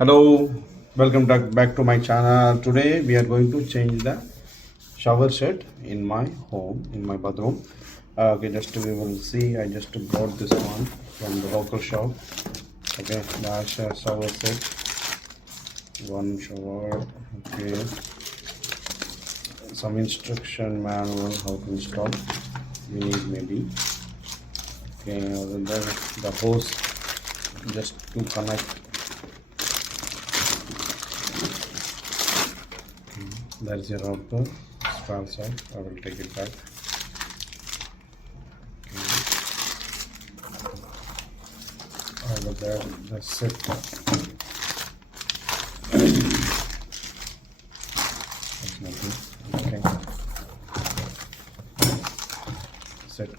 Hello, welcome back to my channel. Today we are going to change the shower set in my home, in my bathroom. Okay, just we will see. I just bought this one from the local shop. Okay, that's a shower set. One shower. Okay, some instruction manual how to install. We need maybe. Okay, the hose just to connect. There's a rubber falls out. I will take it back. Over there, the set. That's nothing. Okay.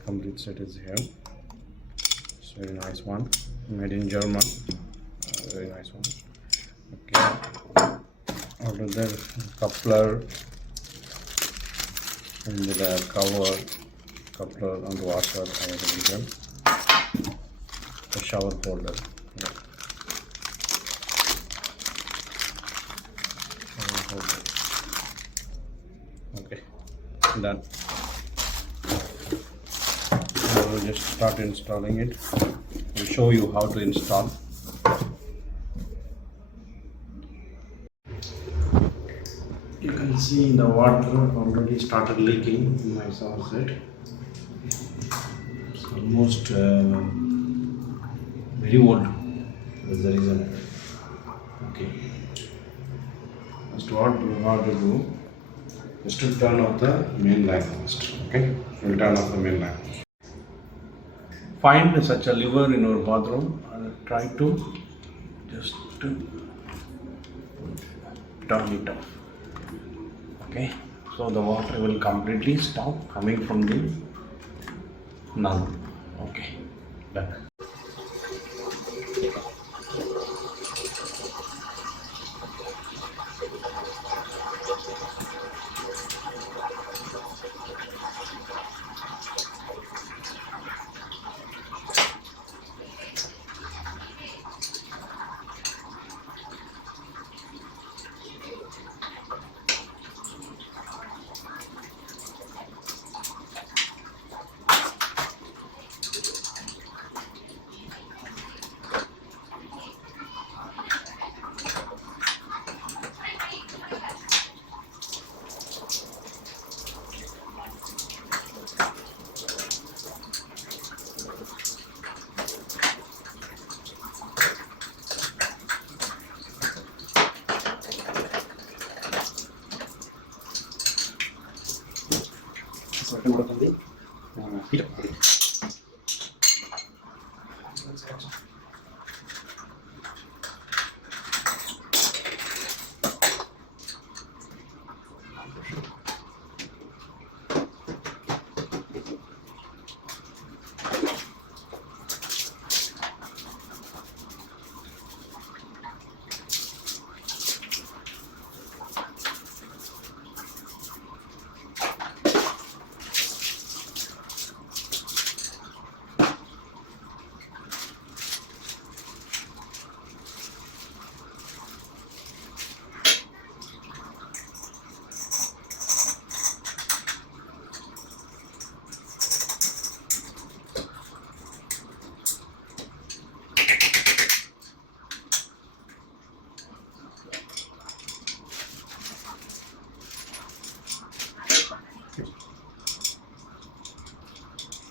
Complete set is here. It's very nice one. Made in German. Very nice one. Okay. Over there, coupler and the coupler and washer here. The shower holder. Yeah. Shower holder. Okay, done. I will just start installing it. I'll show you how to install. You can see the water already started leaking in my shower set. It's almost very old. That's the reason. Okay. First, what you have to do is to turn off the main line first. Okay. We'll turn off the main line. Find such a lever in our bathroom and try to just turn it off. Okay, so the water will completely stop coming from the nozzle. Okay, done.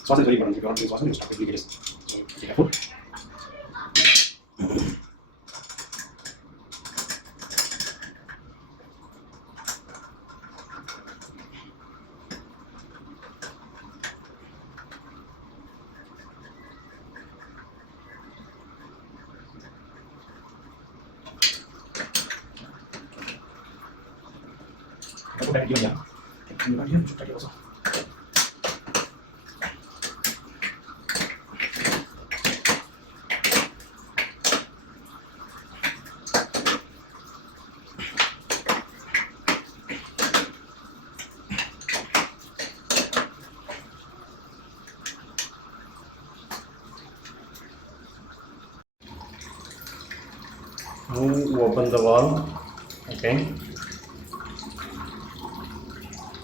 Sauce is very important. If you don't use sauce, you start with leakages. So be careful. Put that here. Put that also. Now open the valve. Okay.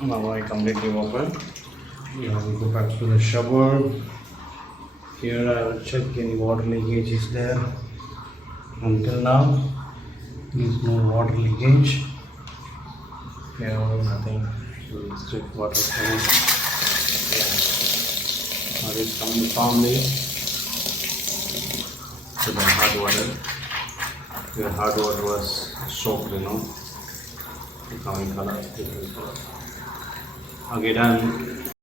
Now I completely open. Now we go back to the shower. Here I will check any water leakage is there. Until now, there is no water leakage. Here nothing. Let's check water coming. Now it's coming firmly to the hot water. The hot water was soaked, becoming color, different color. Okay, done.